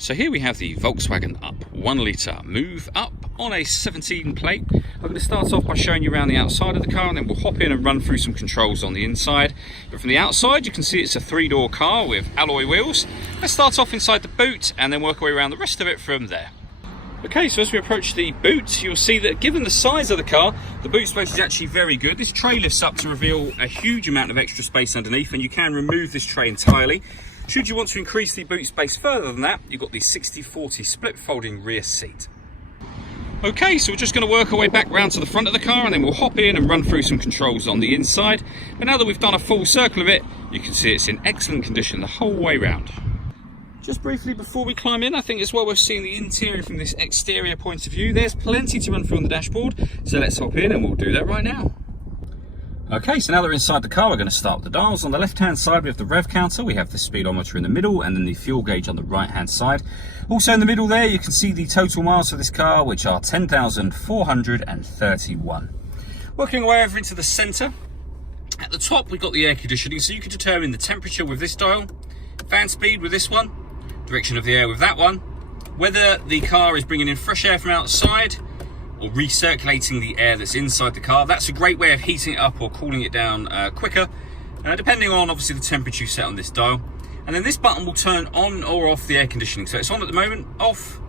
So here we have the Volkswagen UP 1 litre move up on a 17 plate. I'm going to start off by showing you around the outside of the car, and then we'll hop in and run through some controls on the inside. But from the outside you can see it's a 3-door car with alloy wheels. Let's start off inside the boot and then work our way around the rest of it from there. Okay, so as we approach the boot, you'll see that given the size of the car, the boot space is actually very good. This tray lifts up to reveal a huge amount of extra space underneath, and you can remove this tray entirely. Should you want to increase the boot space further than that, you've got the 60/40 split folding rear seat. Okay, so we're just going to work our way back round to the front of the car, and then we'll hop in and run through some controls on the inside. But now that we've done a full circle of it, you can see it's in excellent condition the whole way round. Just briefly before we climb in, I think it's well worth seeing the interior from this exterior point of view. There's plenty to run through on the dashboard, so let's hop in and we'll do that right now. Okay, so now that we're inside the car, we're going to start with the dials. On the left-hand side, we have the rev counter, we have the speedometer in the middle, and then the fuel gauge on the right-hand side. Also in the middle there, you can see the total miles for this car, which are 10,431. Working our way over into the centre, at the top we've got the air conditioning, so you can determine the temperature with this dial, fan speed with this one, direction of the air with that one, whether the car is bringing in fresh air from outside or recirculating the air that's inside the car. That's a great way of heating it up or cooling it down quicker, depending on obviously the temperature you set on this dial. And then this button will turn on or off the air conditioning. So it's on at the moment, off,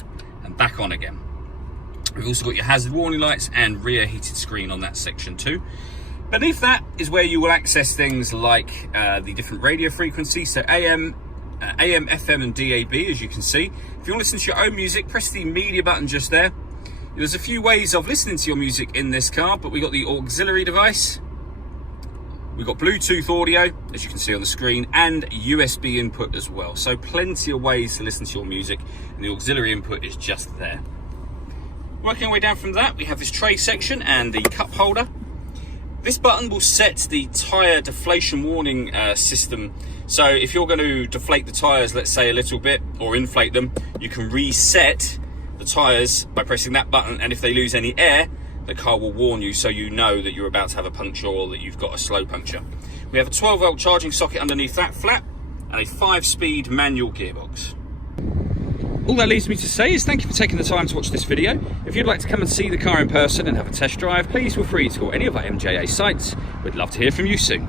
and back on again. We've also got your hazard warning lights and rear heated screen on that section too. Beneath that is where you will access things like the different radio frequencies, so AM, FM and DAB, as you can see. If you want to listen to your own music, press the media button just there. There's a few ways of listening to your music in this car, but we've got the auxiliary device, we've got Bluetooth audio, as you can see on the screen, and USB input as well. So plenty of ways to listen to your music, and the auxiliary input is just there. Working our way down from that, we have this tray section and the cup holder. This button will set the tyre deflation warning system. So if you're going to deflate the tyres, let's say a little bit, or inflate them, you can reset the tyres by pressing that button, and if they lose any air, the car will warn you, so you know that you're about to have a puncture or that you've got a slow puncture. We have a 12-volt charging socket underneath that flap and a 5-speed manual gearbox. All that leaves me to say is thank you for taking the time to watch this video. If you'd like to come and see the car in person and have a test drive, please feel free to call any of our MJA sites. We'd love to hear from you soon.